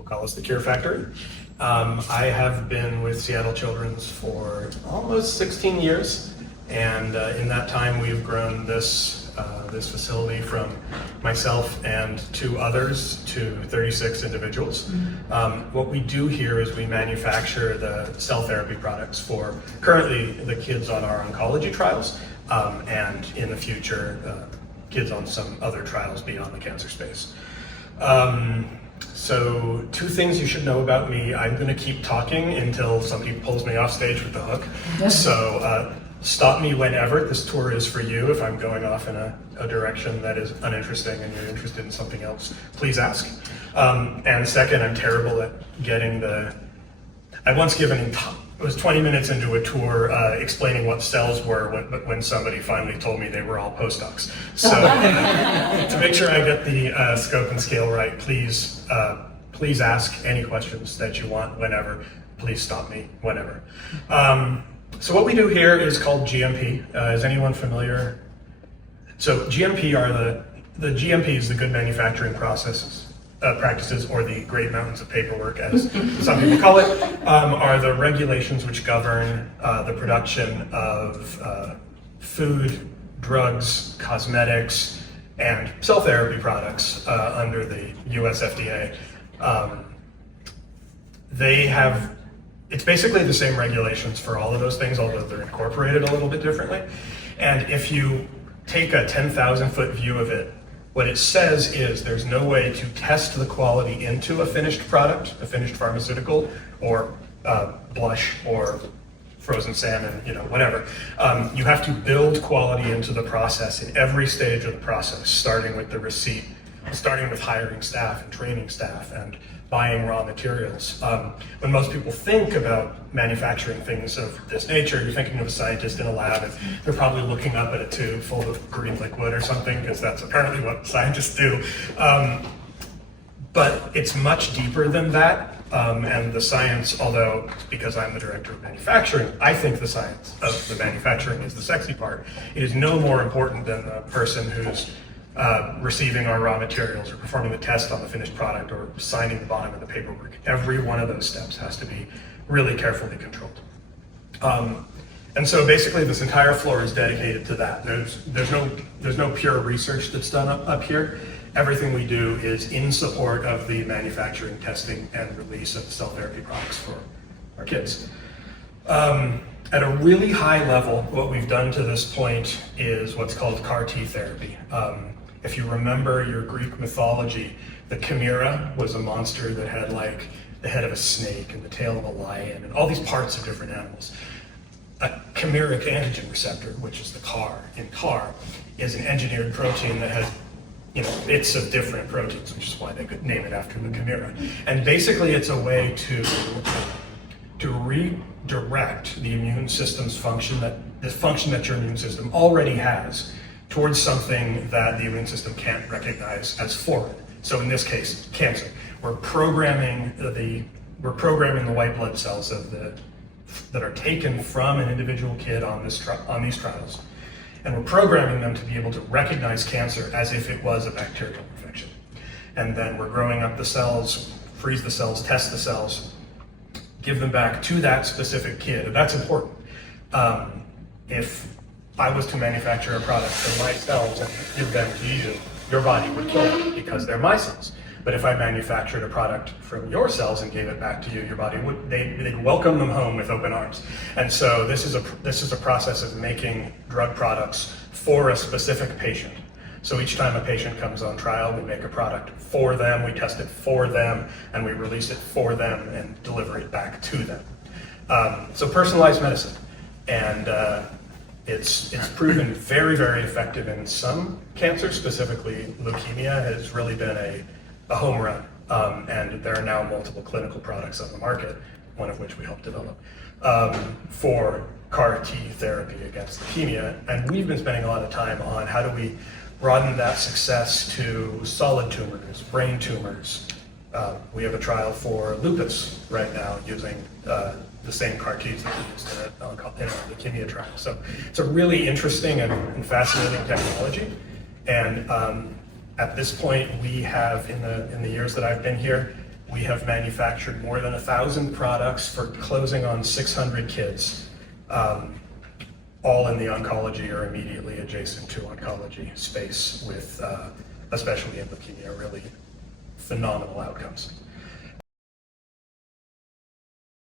people call us the Cure Factory. I have been with Seattle Children's for almost 16 years, and in that time we've grown this facility from myself and 2 others to 36 individuals. What we do here is we manufacture the cell therapy products for currently the kids on our oncology trials, and in the future kids on some other trials beyond the cancer space. So 2 things you should know about me. I'm going to keep talking until somebody pulls me off stage with the hook. So stop me whenever. This tour is for you. If I'm going off in a direction that is uninteresting and you're interested in something else, please ask. And second, I'm terrible at getting I once given, it was 20 minutes into a tour explaining what cells were when somebody finally told me they were all postdocs. So to make sure I get the scope and scale right, please ask any questions that you want whenever. Please stop me whenever. So what we do here is called GMP. Is anyone familiar? So GMP are the GMPs, the good manufacturing practices, or the great mountains of paperwork, as some people call it, are the regulations which govern the production of food, drugs, cosmetics, and cell therapy products under the US FDA. It's basically the same regulations for all of those things, although they're incorporated a little bit differently. And if you take a 10,000-foot view of it, what it says is there's no way to test the quality into a finished product, a finished pharmaceutical, or blush, or frozen salmon, whatever. You have to build quality into the process in every stage of the process, starting with the receipt, starting with hiring staff and training staff and buying raw materials. When most people think about manufacturing things of this nature, you're thinking of a scientist in a lab, and they're probably looking up at a tube full of green liquid or something, because that's apparently what scientists do. But it's much deeper than that, and the science, although because I'm the director of manufacturing, I think the science of the manufacturing is the sexy part. It is no more important than the person who's receiving our raw materials, or performing the test on the finished product, or signing the bottom of the paperwork. Every one of those steps has to be really carefully controlled. And so basically this entire floor is dedicated to that. There's no pure research that's done up here. Everything we do is in support of the manufacturing, testing, and release of the cell therapy products for our kids. At a really high level, what we've done to this point is what's called CAR T therapy. If you remember your Greek mythology, the chimera was a monster that had like the head of a snake and the tail of a lion and all these parts of different animals. A chimeric antigen receptor, which is the CAR in CAR, is an engineered protein that has bits of different proteins, which is why they could name it after the chimera. And basically it's a way to redirect the immune system's function, that your immune system already has, towards something that the immune system can't recognize as foreign. So in this case, cancer. We're programming the white blood cells that are taken from an individual kid on these trials, and we're programming them to be able to recognize cancer as if it was a bacterial infection. And then we're growing up the cells, freeze the cells, test the cells, give them back to that specific kid. And that's important. If I was to manufacture a product from my cells and give them to you, your body would kill them because they're my cells. But if I manufactured a product from your cells and gave it back to you, your body they'd welcome them home with open arms. And so this is a process of making drug products for a specific patient. So each time a patient comes on trial, we make a product for them, we test it for them, and we release it for them and deliver it back to them. So personalized medicine. And it's proven very, very effective in some cancers, specifically leukemia has really been a home run. And there are now multiple clinical products on the market, one of which we helped develop, for CAR T therapy against leukemia. And we've been spending a lot of time on how do we broaden that success to solid tumors, brain tumors. We have a trial for lupus right now using the same CAR Ts that we used in a leukemia trial. So it's a really interesting and fascinating technology. And at this point, we have, in the years that I've been here, We have manufactured more than 1,000 products for closing on 600 kids, all in the oncology or immediately adjacent to oncology space with, especially in leukemia, really phenomenal outcomes.